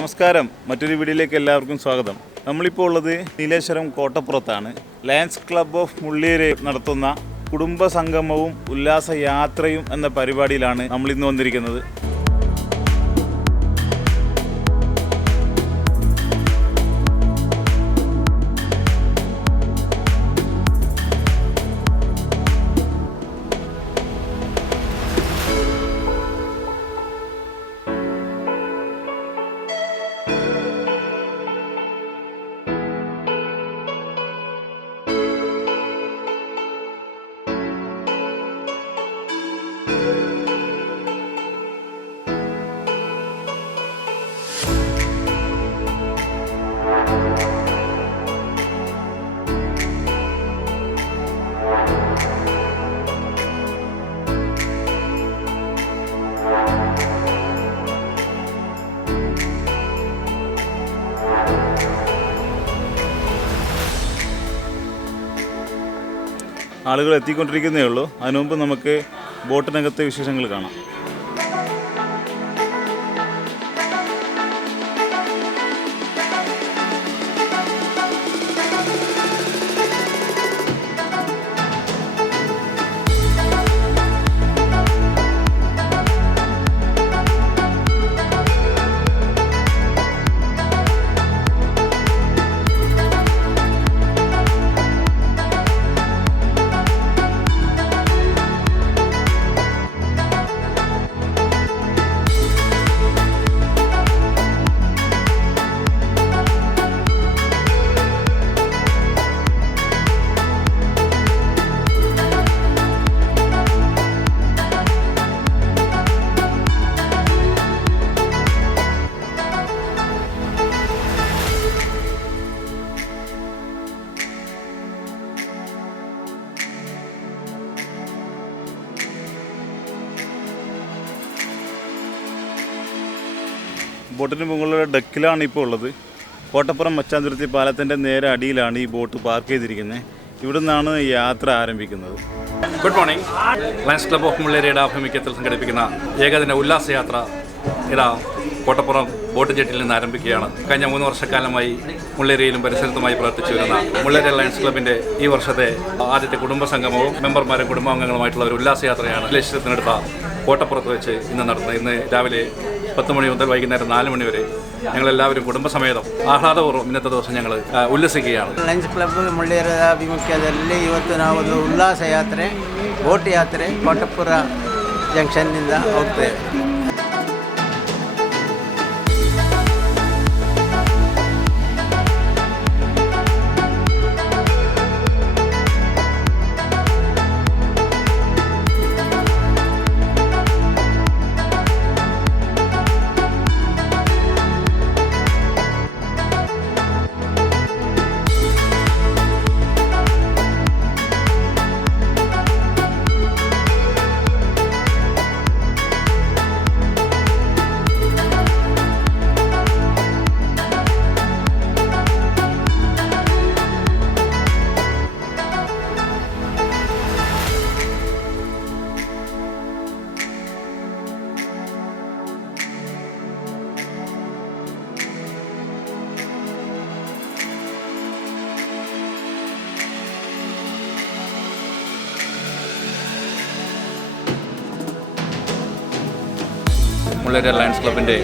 നമസ്കാരം, മറ്റൊരു വീഡിയോയിലേക്ക് എല്ലാവർക്കും സ്വാഗതം. നമ്മളിപ്പോൾ ഉള്ളത് നീലേശ്വരം-കോട്ടപ്പുറത്താണ്. ലയൺസ് ക്ലബ് ഓഫ് മുള്ളേരിയ നടത്തുന്ന കുടുംബ സംഗമവും ഉല്ലാസ യാത്രയും എന്ന പരിപാടിയിലാണ് നമ്മൾ ഇന്ന് വന്നിരിക്കുന്നത്. ആളുകൾ എത്തിക്കൊണ്ടിരിക്കുന്നേ ഉള്ളൂ. അതിനു മുമ്പ് നമുക്ക് ബോട്ടിനകത്തെ വിശേഷങ്ങൾ കാണാം. ബോട്ടിന് മുകളിലുള്ള ഡെക്കിലാണ് ഇപ്പോൾ ഉള്ളത്. കോട്ടപ്പുറം മച്ചാന്തുരുത്തി പാലത്തിൻ്റെ നേരെ അടിയിലാണ് ഈ ബോട്ട് പാർക്ക് ചെയ്തിരിക്കുന്നത്. ഇവിടെ നിന്നാണ് യാത്ര ആരംഭിക്കുന്നത്. Good morning. Lions club of മുള്ളേരിയയുടെ ആഭിമുഖ്യത്തിൽ സംഘടിപ്പിക്കുന്ന ഏകദിന ഉല്ലാസയാത്ര ഇതാ കോട്ടപ്പുറം ബോട്ട് ജെട്ടിയിൽ നിന്ന് ആരംഭിക്കുകയാണ്. കഴിഞ്ഞ 3 വർഷക്കാലമായി മുള്ളേരിയയിലും പരിസരത്തുമായി പ്രവർത്തിച്ചു വരുന്ന മുള്ളേരിയ ലയൺസ് ക്ലബിൻ്റെ ഈ വർഷത്തെ ആദ്യത്തെ കുടുംബ സംഗമവും മെമ്പർമാരും കുടുംബാംഗങ്ങളുമായിട്ടുള്ള ഒരു ഉല്ലാസയാത്രയാണ് ലക്ഷ്യത്തിനെടുത്ത കോട്ടപ്പുറത്ത് വെച്ച് ഇന്ന് നടന്നത്. ഇന്ന് രാവിലെ 10 മണി മുതൽ വൈകുന്നേരം 4 മണി വരെ ഞങ്ങളെല്ലാവരും കുടുംബസമേതം ആഹ്ലാദപൂർവ്വം ഇന്നത്തെ ദിവസം ഞങ്ങൾ ഉല്ലസിക്കുകയാണ്. ಲಯನ್ಸ್ ಕ್ಲಬ್ ಮುಳ್ಳೇರಿಯದ ಆಭಿಮುಖ್ಯದಲ್ಲಿ ಇವತ್ತು ನಾವು ಒಂದು ಉಲ್ಲಾಸ ಯಾತ್ರೆ ಬೋಟ್ ಯಾತ್ರೆ ಕೋಟಪುರ ಜಂಕ್ಷನ್ನಿಂದ ಹೋಗ್ತೇವೆ. മുള്ളേരിയ ലയൺസ് ക്ലബിൻ്റെ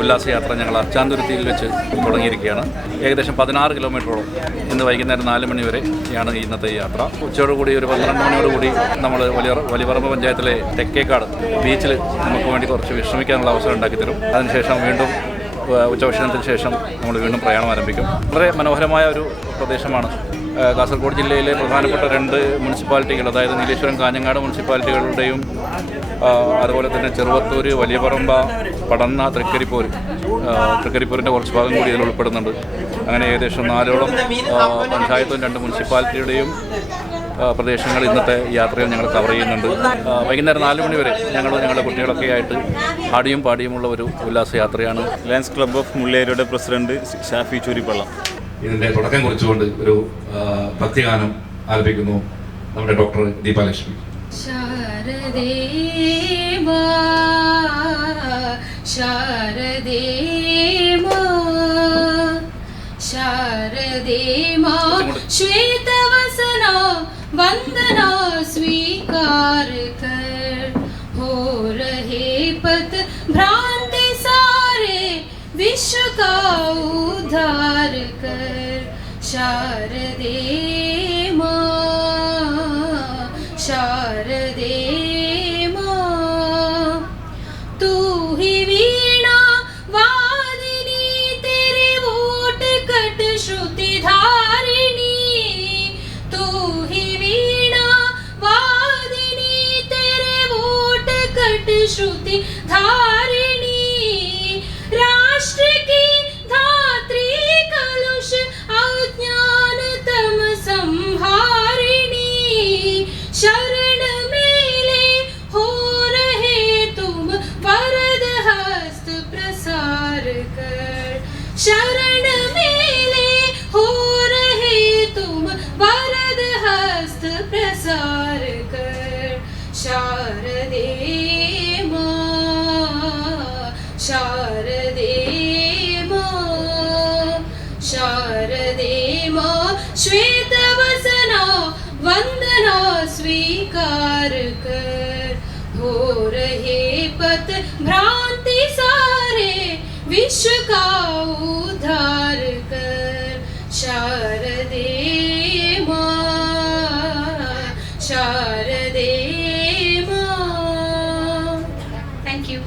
ഉല്ലാസയാത്ര ഞങ്ങൾ അച്ചാന്തുരുത്തിയിൽ വെച്ച് തുടങ്ങിയിരിക്കുകയാണ്. ഏകദേശം 16 കിലോമീറ്ററോളം ഇന്ന് വൈകുന്നേരം 4 മണി വരെയാണ് ഇന്നത്തെ യാത്ര. ഉച്ചയോടുകൂടി ഒരു 12 മണിയോടുകൂടി നമ്മൾ വലിയപറമ്പ് പഞ്ചായത്തിലെ തെക്കേക്കാട് ബീച്ചിൽ നമുക്ക് വേണ്ടി കുറച്ച് വിശ്രമിക്കാനുള്ള അവസരം ഉണ്ടാക്കിത്തരും. അതിനുശേഷം വീണ്ടും ഉച്ചഭക്ഷണത്തിന് ശേഷം നമ്മൾ വീണ്ടും പ്രയാണം ആരംഭിക്കും. വളരെ മനോഹരമായ ഒരു പ്രദേശമാണ്. കാസർഗോഡ് ജില്ലയിലെ പ്രധാനപ്പെട്ട 2 മുനിസിപ്പാലിറ്റികൾ, അതായത് നീലേശ്വരം, കാഞ്ഞങ്ങാട് മുനിസിപ്പാലിറ്റികളുടെയും അതുപോലെ തന്നെ ചെറുവത്തൂർ, വലിയപറമ്പ, പടന്ന, തൃക്കരിപ്പൂരിൻ്റെ കുറച്ച് ഭാഗം കൂടി ഇതിൽ ഉൾപ്പെടുന്നുണ്ട്. അങ്ങനെ ഏകദേശം 4ഓളം പഞ്ചായത്തും 2 മുനിസിപ്പാലിറ്റിയുടെയും പ്രദേശങ്ങൾ ഇന്നത്തെ യാത്രയിൽ ഞങ്ങൾ കവർ ചെയ്യുന്നുണ്ട്. വൈകുന്നേരം 4 മണി വരെ ഞങ്ങളുടെ കുട്ടികളൊക്കെ ആയിട്ട് ആടിയും പാടിയുമുള്ള ഒരു ഉല്ലാസയാത്രയാണ്. ലയൺസ് ക്ലബ് ഓഫ് മുള്ളേരിയയുടെ പ്രസിഡന്റ് ഷാഫി ചൂരിപ്പള്ളം ഇതിൻ്റെ തുടക്കം കുറിച്ചുകൊണ്ട് ഒരു ഭക്തിഗാനം ആലപിക്കുന്നു നമ്മുടെ ഡോക്ടർ ദീപാലക്ഷ്മി. ശാരദേ മാ ശാരദേ മാ पत भ्रांति सारे विश्व का उद्धार कर शारदे माँ शारदे माँ तू ही वीणा वादिनी तेरे वोट कट श्रुति धारिणी तू ही वीणा वादिनी तेरे वोट कट श्रुति धारिणी राष्ट्र की धात्री कलुष अज्ञान तम संहारिणी शरण मेले हो रहे तुम वरद हस्त प्रसार कर शरण मेले हो रहे तुम वरद हस्त प्रसार कर शारदे माँ शारदे माँ शारदे माँ श्वेत वसना वंदना स्वीकार कर हो रहे पथ भ्रांति सारे विश्व का उद्धार कर शारदे माँ शारदे माँ थैंक यू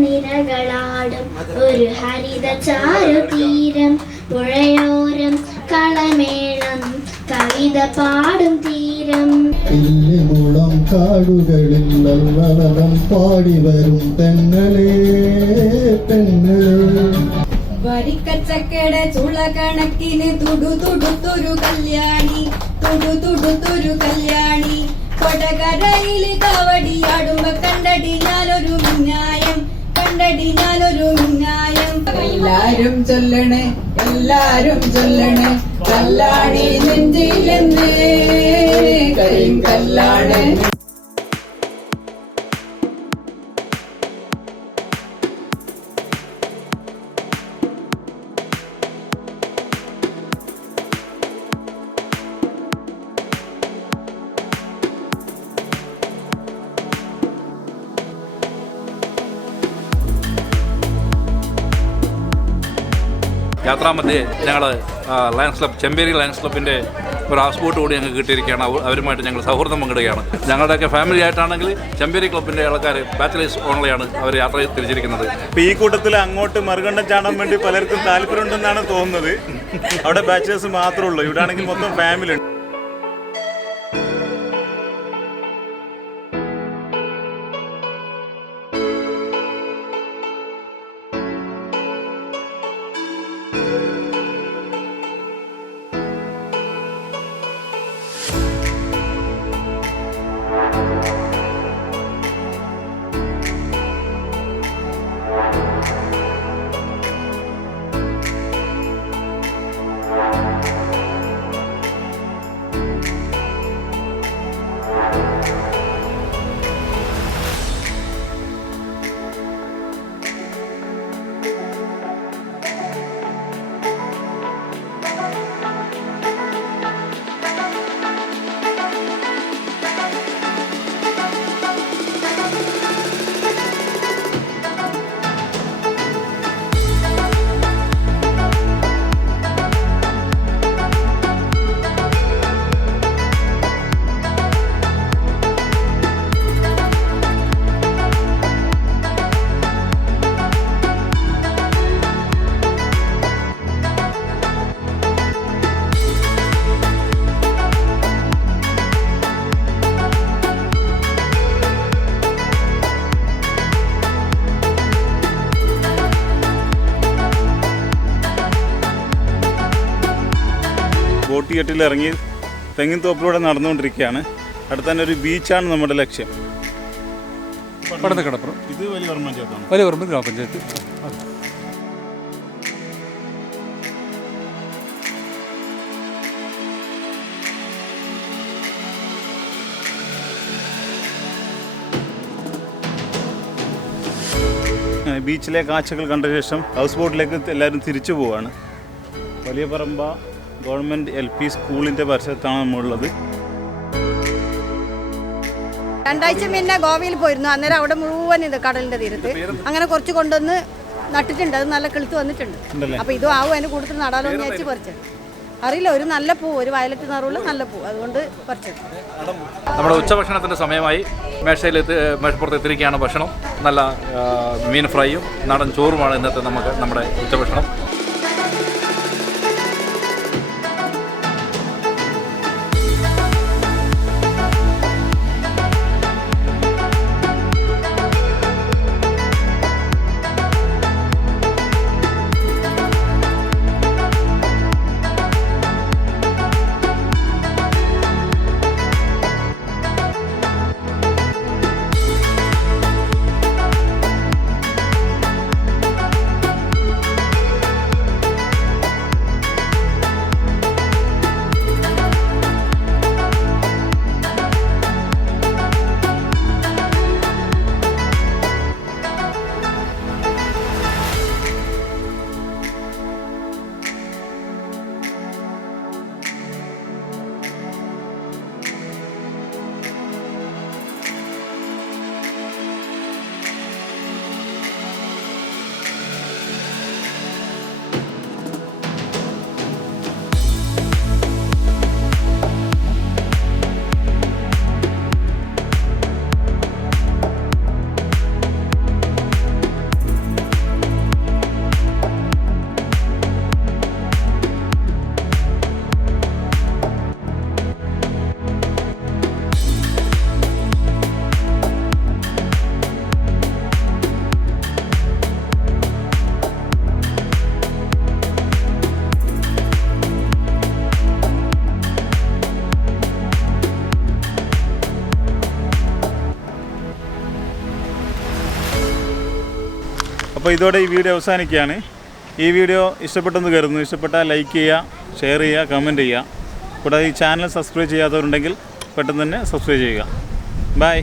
നിരകളാടും ഒരു ഹരിത ചാരുതീരം പുഴയോരം കളമേളം കവിത പാടും തീരം ഇല്ലിമുളം കാടുകളിൽ നൽവനം പാടി വരും തെന്നലേ തെന്നലേ വരിക്കച്ചക്കട ചുളകണക്കിന് തുടുതുടുത്തൊരു കല്യാണി തുടുതുടുത്തൊരു കല്യാണി കൊടകരയില് കവടിയാടുമ്പോ കണ്ടടി ഞാനൊരു മിന്നായം കണ്ടടി ഞാനൊരു മിന്നായം എല്ലാരും ചൊല്ലണേ കല്ലാണി നെഞ്ചിലെന്ന് കരിങ്കല്ലാണ് യാത്രാമധ്യേ ഞങ്ങൾ ലയൺസ് ക്ലബ് ചെമ്പേരി ലയൺസ് ക്ലബിൻ്റെ ഒരു ഹൗസ് ബോട്ട് കൂടി ഞങ്ങൾക്ക് കിട്ടിയിരിക്കുകയാണ്. അവരുമായിട്ട് ഞങ്ങൾ സൗഹൃദം പങ്കിടുകയാണ്. ഞങ്ങളുടെയൊക്കെ ഫാമിലി ആയിട്ടാണെങ്കിൽ ചെമ്പേരി ക്ലബിൻ്റെ ആൾക്കാർ ബാച്ചിലേഴ്സ് ഓൺലിയാണ് അവർ യാത്ര തിരിച്ചിരിക്കുന്നത്. ഇപ്പോൾ ഈ കൂട്ടത്തിൽ അങ്ങോട്ട് മറുകണ്ഠം ചാടാൻ വേണ്ടി പലർക്കും താല്പര്യമുണ്ടെന്നാണ് തോന്നുന്നത്. അവിടെ ബാച്ചിലേഴ്സ് മാത്രമേ ഉള്ളൂ. ഇവിടെ ആണെങ്കിൽ മൊത്തം ഫാമിലി ഉണ്ട്. ബോട്ടിയെട്ടിൽ ഇറങ്ങി തെങ്ങിൻ തോപ്പിലൂടെ നടന്നുകൊണ്ടിരിക്കുകയാണ്. അടുത്ത തന്നെ ഒരു ബീച്ചാണ് നമ്മുടെ ലക്ഷ്യം. പടന്നക്കടപ്പുറം ഇത് വലിയ പഞ്ചായത്താണ്. വലിയ പറമ്പ് ഗ്രാമപഞ്ചായത്ത്. ബീച്ചിലെ കാഴ്ചകൾ കണ്ട ശേഷം ഹൗസ് ബോട്ടിലേക്ക് എല്ലാവരും തിരിച്ചു പോവുകയാണ്. വലിയ പറമ്പ ഗവൺമെൻറ് LP സ്കൂളിൻ്റെ പരിസരത്താണ് നമ്മളുള്ളത്. 2 മുന്നേ ഗോവയിൽ പോയിരുന്നു. അന്നേരം അവിടെ മുഴുവൻ ഇത് കടലിൻ്റെ തീരത്ത് അങ്ങനെ കുറച്ച് കൊണ്ടുവന്ന് നട്ടിട്ടുണ്ട്. അത് നല്ല കിളുത്ത് വന്നിട്ടുണ്ട്. അപ്പോൾ ഇതും ആവും അതിന് കൂടുതൽ നടാലോ എന്ന് വെച്ച് പറിച്ചത്. അറിയില്ല, ഒരു നല്ല പൂ, ഒരു വയലറ്റ് നിറമുള്ള നല്ല പൂ, അതുകൊണ്ട് പറിച്ചത്. നമ്മുടെ ഉച്ചഭക്ഷണത്തിൻ്റെ സമയമായി. മേശപ്പുറത്ത് എത്തിരിക്കുകയാണ് ഭക്ഷണം. നല്ല മീൻ ഫ്രൈയും നാടൻ ചോറുമാണ് ഇന്നത്തെ നമ്മുടെ ഉച്ചഭക്ഷണം. അപ്പോൾ ഇതോടെ ഈ വീഡിയോ അവസാനിക്കുകയാണ്. ഈ വീഡിയോ ഇഷ്ടപ്പെട്ടെന്ന് കരുതുന്നു. ഇഷ്ടപ്പെട്ടാൽ ലൈക്ക് ചെയ്യുക, ഷെയർ ചെയ്യുക, കമൻറ്റ് ചെയ്യുക. കൂടാതെ ഈ ചാനൽ സബ്സ്ക്രൈബ് ചെയ്യാത്തവരുണ്ടെങ്കിൽ പെട്ടെന്ന് തന്നെ സബ്സ്ക്രൈബ് ചെയ്യുക. ബൈ.